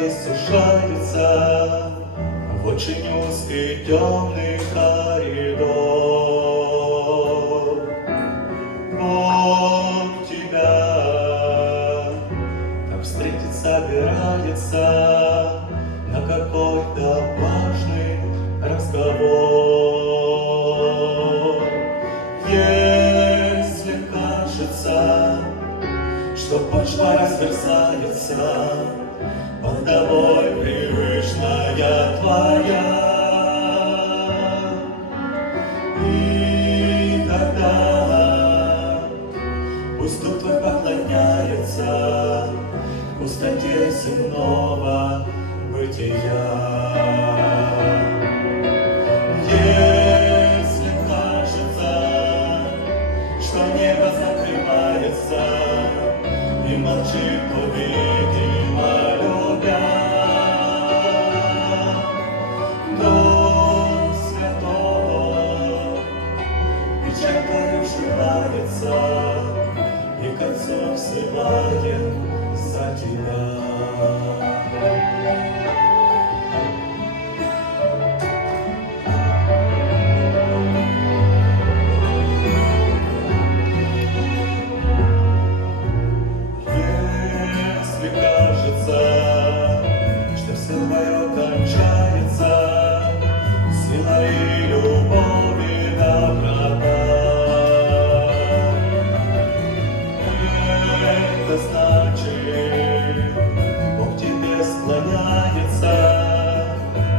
твои сужаются в очень узкий темный коридор. Бог тебя там встретить собирается на какой-то важный разговор. Если кажется, что почва разверзается под тобой привычная твоя, и тогда пусть дух твой поклоняется пустоте земного бытия. Если кажется, что небо закрывается и молчит, то, видимо, любя, Дух Святой печалью сжимается и к Отцу взывает за тебя. Что все твое кончается силой любови и доброта. Это значит, Бог тебе склоняется,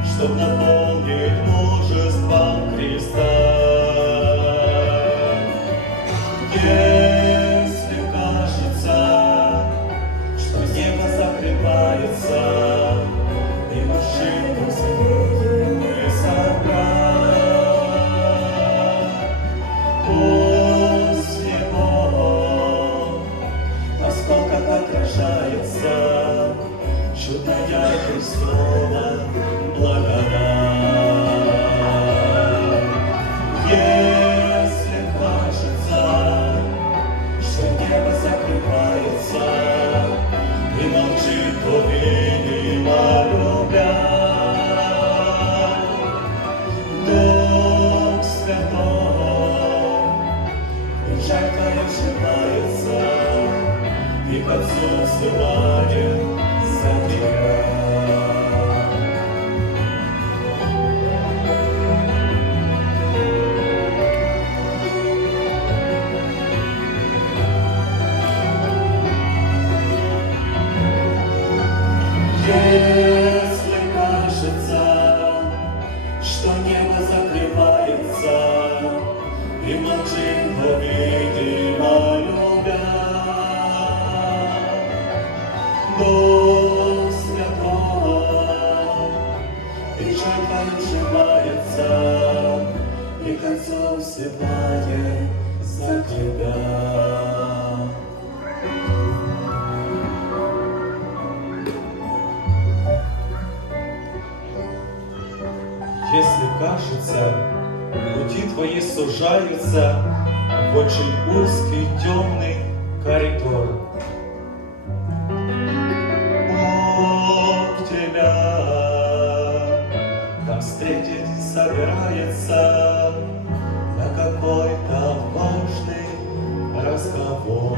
чтоб наполнить мужеством Христа. Если кажется, что небо закрывается, и машину мы собрать, пусть его осколках отражается чудная Христова благодать. Если кажется, что небо закрывается и молчит, то, видимо, любя, Дух Святой печаль твоя сжимается и к Отцу взывает за тебя. Если кажется, что небо закрывается и молчит, но, видимо, любя, Дух Святой печаль твоя сжимается и к Отцу взывает за тебя. Если кажется, пути твои сужаются в очень узкий темный коридор, Бог тебя там встретить собирается на какой-то важный разговор.